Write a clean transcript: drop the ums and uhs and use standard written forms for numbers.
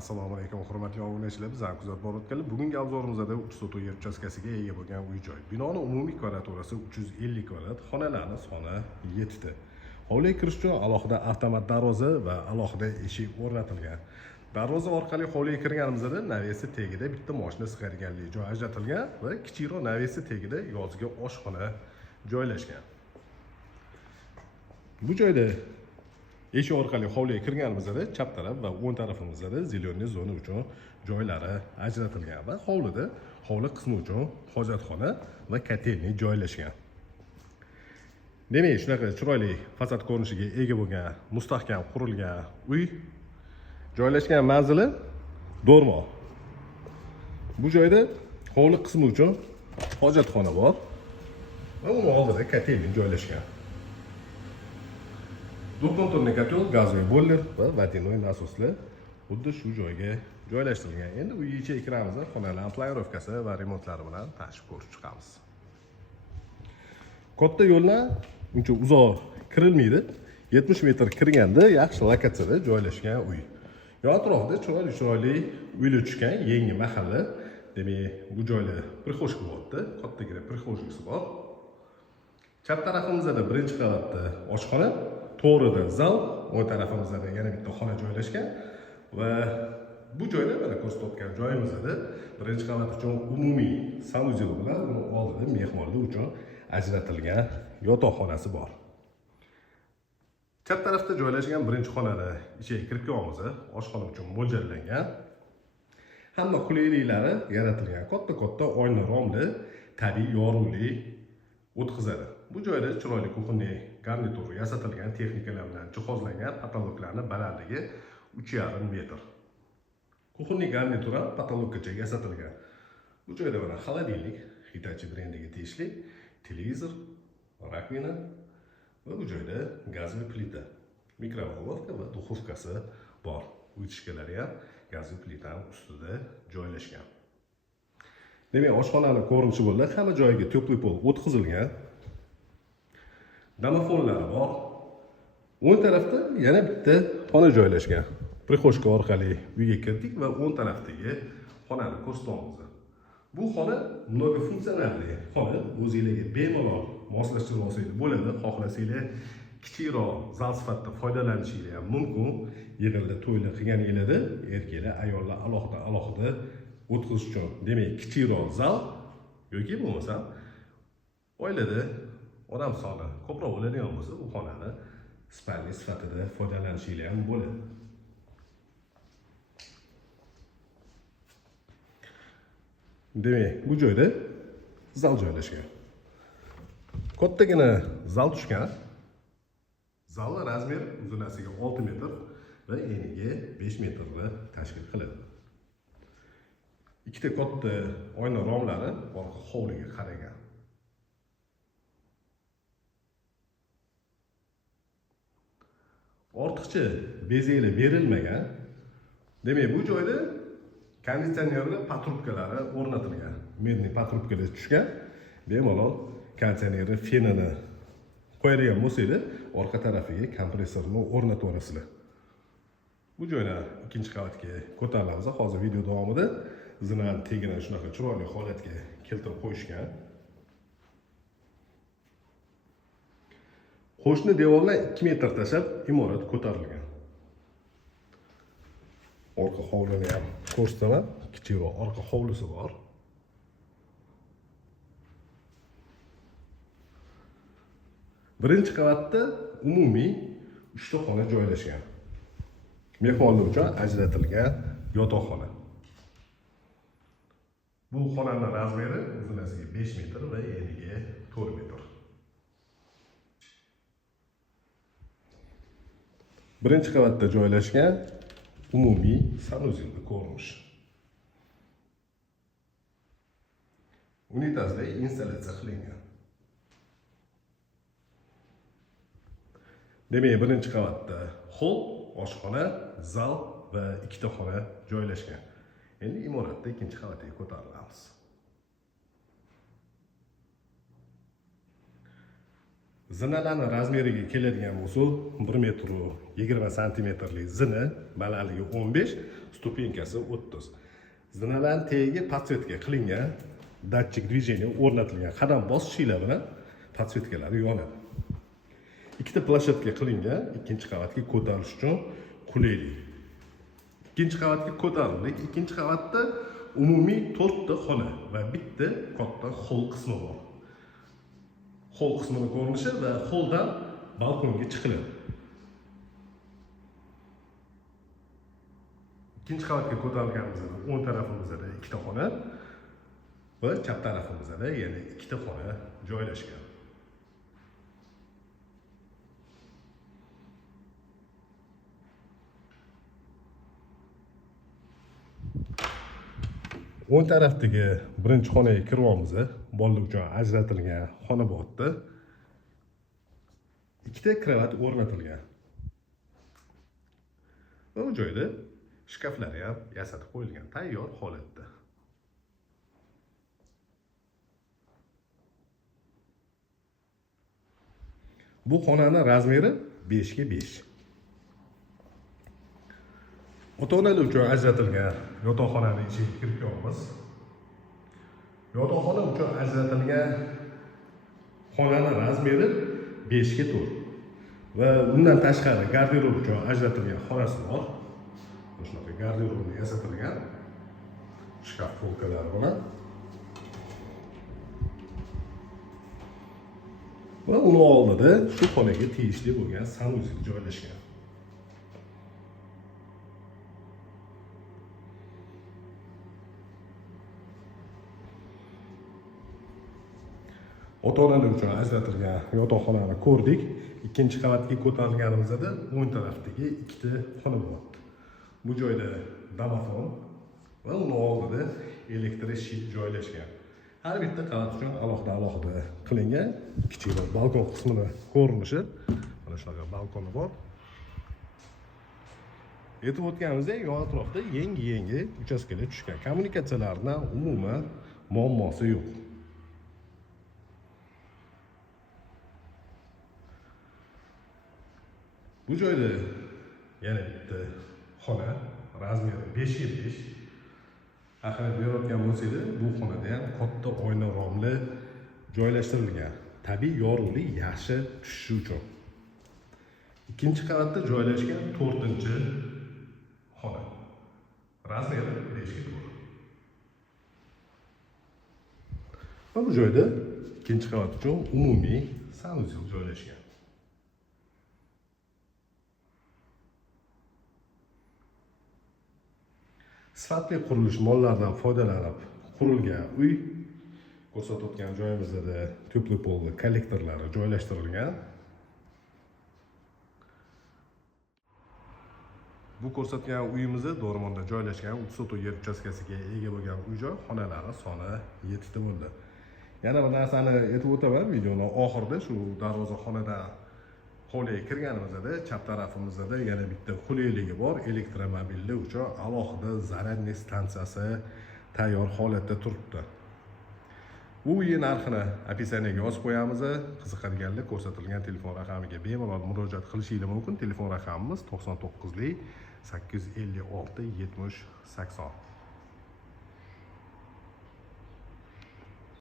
Assalomu alaykum hurmatli obunachilar, bizlarni kuzatib borayotganlar. Bugungi obzorimizda 3 sotix yer uchastkasiga ega bo'lgan uy-joy. Binoning umumiy kvadraturasi 350 kvadrat, xonalarning soni 7 ta. Hovliga kirish uchun alohida avtomat darvoza va alohida eshik o'rnatilgan. Darvoza orqali hovliga kirganimizda navesi tagida bitta mashina sig'adiganlik joy ajratilgan va kichikroq navesi tagida yozgi oshxona joylashgan. Bu joyda eshik orqali hovliga kirganimizda chap taraf va o'ng tarafimizda zelyoniy zona uchun joylari ajratilgan va hovli qismi uchun hojatxona va kotelniy joylashgan. Demak, shunaqa chiroyli fasad ko'rinishiga ega bo'lgan, mustahkam qurilgan uy joylashgan manzili Do'rmoq. Bu joyda hovli qismi uchun hojatxona bor va uni oldida kotelniy joylashgan. Duxkonturniy kotel, gazli boiler va vodяной nasoslar xuddi shu joyga joylashtirilgan. Endi uy ichiga kiramiz, xonalarning planirovkasi va remontlari bilan tanishib ko'rib chiqamiz. Katta yo'ldan uncha uzoq kirilmaydi. 70 metr kirganda yaxshi lokatsiyada joylashgan uy. Yon atrofida chiroyli uylar tushgan yangi mahalla. Demak, bu joyda prixoshka bo'pti. Kattagina prixoshkasi bor. Chap tarafimizda birinchi qavatda oshxona, to'g'rida zal, o'ng tarafimizda yana bitta xona joylashgan va bu joyda mana ko'rsatgan joyimizda birinchi qavat uchun umumiy sanuzel bilan uni oldida mehmonlar uchun ajratilgan yotoqxonasi bor. Chap tarafda joylashgan birinchi xonada ichiga kirib kelamiz. Oshxona uchun mo'ljallangan. Hamma qulayliklari yaratilgan. Katta oyna romli tabiiy yorug'lik o'tkazadi. Bu joyda chiroyli kuxonniy garnitur yasatilgan, texnikalar bilan jihozlangan, patologlarning balandligi 3,5 metr. Kuxonniy garnitur ham patologgacha yasatilgan. Bu joyda mana xolodilnik, Hitachi brendiga tegishli, televizor, rakvina va bu joyda gazli plita, mikrovolnovka va duxovkasi bor. Uyutishkalari ham gazli plitaning ustida joylashgan. Demak, oshxonaning ko'rinishi bo'ldi. Hamma joyiga tepli pol o'tkazilgan. Domofonlari bor. O'ng tarafda yana bitta xona joylashgan. Prixoshka orqali uyga kirdik va o'ng tarafdagi xonani ko'rsatamiz. Bu xona mnogofunktsionalli xona, o'zingizga bemalol moslashtirib olsangiz bo'ladi. Xohlasanglar kichikroq zal sifatida foydalanishingiz ham mumkin. Yig'inlar, to'ylar qilganingizda erkaklar, ayollar alohida o'tkazish uchun, demak, kichikroq zal yoki bo'lmasam oilada odam soni ko'proq bo'ladigan bo'lsa, bu xonani spalniy sifatida foydalanishingiz ham bo'ladi. Demak, bu joyda zal joylashgan. Kattagina zal tushgan. Zalning razmeri uzunasiga 6 metr va eniga 5 metrni tashkil qiladi. Ikkita katta oyna romlari orqa hovliga qaragan. Ortiqcha bezaklar berilmagan. Demak, bu joyda konditsionerli patrubkalari o'rnatilgan. Medniy patrubkalar tushgan. Bemalol konditsionerni fenini qo'yadigan bo'lsangiz, orqa tarafiga kompressorni o'rnatib olasizlar. Bu joyni ikkinchi qavatga ko'tarilamiz. Hozir video davomida zinani tegini shunaqa chiroyli holatga keltirib qo'yishgan. Qo'shni devorlar 2 metr tashlab imorat ko'tarilgan. Orqa hovlini ham ko'rsataman. Kichikroq orqa hovlisi bor. Birinchi qavatda umumiy 3 ta xona joylashgan. Mehmonlar uchun ajratilgan yotoqxona. Bu xonaning razmeri uzunasiga 5 metr va eniga 4 metr. Birinchi qavatda joylashgan umumiy sanuzelli ko'rinish. Unitazda installyatsiya qilingan. Demak, birinchi qavatda hol, oshxona, zal va ikkita xona joylashgan. Endi imoratda ikkinchi qavatga ko'tarilamiz. Zinalarni razmeriga keladigan bo'lsa, 1 m 20 cm zina, balandligi 15, stupenkasi 30. Zinalarning tagiga podsvetka qilingan, datchik движения o'rnatilgan. Qadam bosishinglar bilan podsvetkalari yonadi. Ikkita plashatka qilingan, ikkinchi qavatga ko'tarilish uchun qulaylik. Ikkinchi qavatga ko'tarildik. Ikkinchi qavatda umumiy 4 ta xona va bitta katta hol qismi bor. Hol qismini ko'rinishi va holdan balkonga chiqiladi. Ikkinchi qavatga ko'tarilganimizda o'ng tarafimizda ikkita xona va chap tarafimizda yana ikkita xona joylashgan. O'ng tarafdagi birinchi xonaga kiryapmiz. Bolalar uchun ajratilgan xona bor yerda. Ikkita kravat o'rnatilgan. Va bu joyda shkaflar ham yasatib qo'yilgan, tayyor holatda. Bu xonaning razmeri 5 ga 5. Ota-onalar uchun ajratilgan yotoqxonaning ichiga kirib ko'ramiz. Yotoqxona uchun ajratilgan xonaning razmeri 5 ga 4. Va bundan tashqari garderob uchun ajratilgan xonasi bor. Shunaqa garderobni yasatilgan shkaf polkalari bilan. Va uni oldida shu xonaga tegishli bo'lgan sanuzel joylashgan. Ota-onalar uchun ajratilgan yotoqxonani ko'rdik. Ikkinchi qavatga ko'tarilganimizda o'ng tarafdagi ikkita xona bor. Bu joyda domofon va uni oldida elektr shit joylashgan. Har bitta qavat uchun alohida qilingan kichik bir balkon qismini ko'rinishi. Mana shunaqa balkoni bor. Aytib o'tganimizdek, yon atrofda yangi uchastkalar tushgan. Kommunikatsiyalardan umuman muammosi yo'q. Bu joyda yana bitta xona, razmeri 5 ga 5. Ahamiyat berayotgan bo'lsangiz, bu xonada ham katta oyna romli joylashtirilgan. Tabiiy yorug'lik yaxshi tushishi uchun. Ikkinchi qavatda joylashgan 4-xona. Razmeri 5 ga 4. Va bu joyda ikkinchi qavat uchun umumiy sanuzel joylashgan. Sifatli qurilish mollaridan foydalanib qurilgan uy. Ko'rsatayotgan joyimizda tepli polli kollektorlari joylashtirilgan. Bu ko'rsatgan uyimizda Do'rmonda joylashgan 30 yer uchastkasiga ega bo'lgan uy-joy xonalari soni 7 ta bo'ldi. Yana bir narsani aytib o'taman, videoning oxirida shu darvozaxonadan hovliga kirganimizda chap tarafimizda yana bitta qulayligi bor. Elektromobillar uchun alohida zaryadniy stansiyasi tayyor holatda turibdi. Bu uy narxini описаниеga yozib qo'yamiz. Qiziqadiganlar ko'rsatilgan telefon raqamiga bemalol murojaat qilishingiz mumkin. Telefon raqamimiz 99 856 70 80.